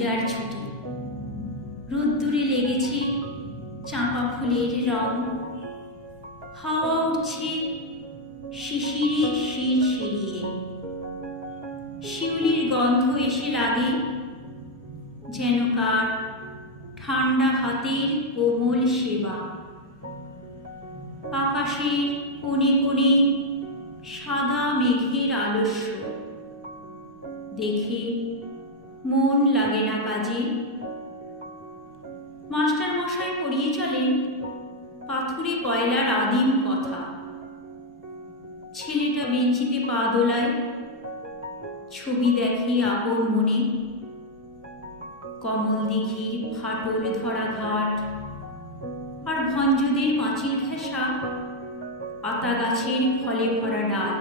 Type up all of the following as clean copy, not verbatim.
পূজার ছুটি। রোদ্দুরে লেগেছে চাঁপা ফুলের রং, হাওয়া উঠছে শিশিরে শির শিরিয়ে। শিউলির গন্ধ এসে লাগে যেন কার ঠান্ডা হাতের কোমল সেবা। আকাশের কোণে কোণে সাদা মেঘের আলস্য দেখে মন লাগে না কাজে। মাস্টার মশাই পড়িয়ে চলেন পাথুরে কয়লার আদিম কথা। ছেলেটা বেঞ্চিতে পা দোলায়, ছবি দেখে আপন মনে। কমল দিঘির ফাটল ধরা ঘাট আর ভঞ্জদের পাঁচিল ঘেঁষা আতা গাছের ফলে ভরা ডাল।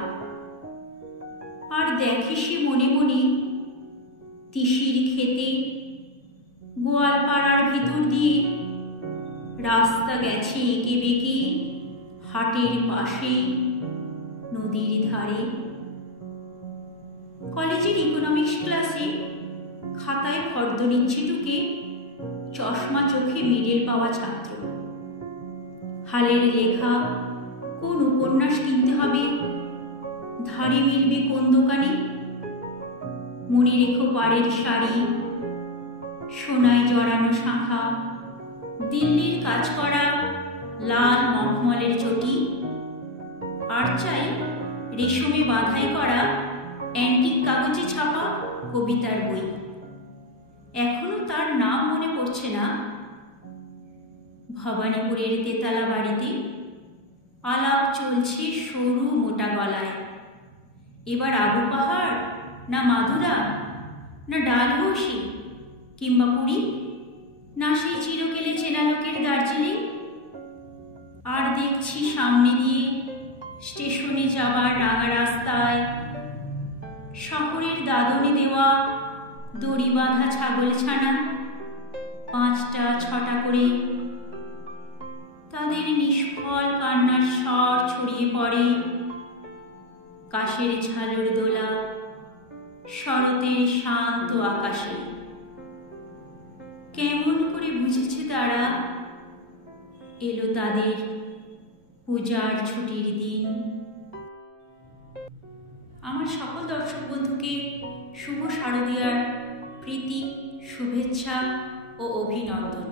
আর দেখে সে মনে মনে তিসির খেতে গোয়ালপাড়ার ভিতর দিয়ে রাস্তা গেছে এঁকে বেঁকে হাটের পাশে নদীর ধারে। কলেজের ইকোনমিক্স ক্লাসে খাতায় ফর্দ নিচ্ছে টুকে চশমা চোখে মেডেল পাওয়া ছাত্র। হালের লেখা কোন উপন্যাস কিনতে হবে, ধারে মিলবে কোন দোকানে। মনে রেখো পাড়ের শাড়ি, সোনায় জড়ানো শাঁখা, দিল্লির কাজ করা লাল মখমলের চটি, আর চাই রেশমে বাঁধাই করা অ্যান্টিক কাগজে ছাপা কবিতার বই। এখনো তার নাম মনে পড়ছে না। ভবানীপুরের তেতলা বাড়িতে আলাপ চলছে সরু মোটা গলায়। এবার আবু পাহাড় না মাদুরা না ডালহৌসি কিংবা পুরী না সেই চিরকেলে চেনা লোকের দার্জিলিং। আর দেখছি সামনে দিয়ে স্টেশনে যাবার রাঙা রাস্তায় শহরের দাদনে দেওয়া দড়ি বাঁধা ছাগলছানা 5টা 6টা করে। তাদের নিষ্ফল কান্নার স্বর ছড়িয়ে পড়ে কাশের ঝালর দোলা শরতের শান্ত আকাশে। কেমন করে বুঝেছে তারা এলো তাদের পূজার ছুটির দিন। আমার সকল দর্শক বন্ধুকে শুভ শারদীয়ার প্রীতি, শুভেচ্ছা ও অভিনন্দন।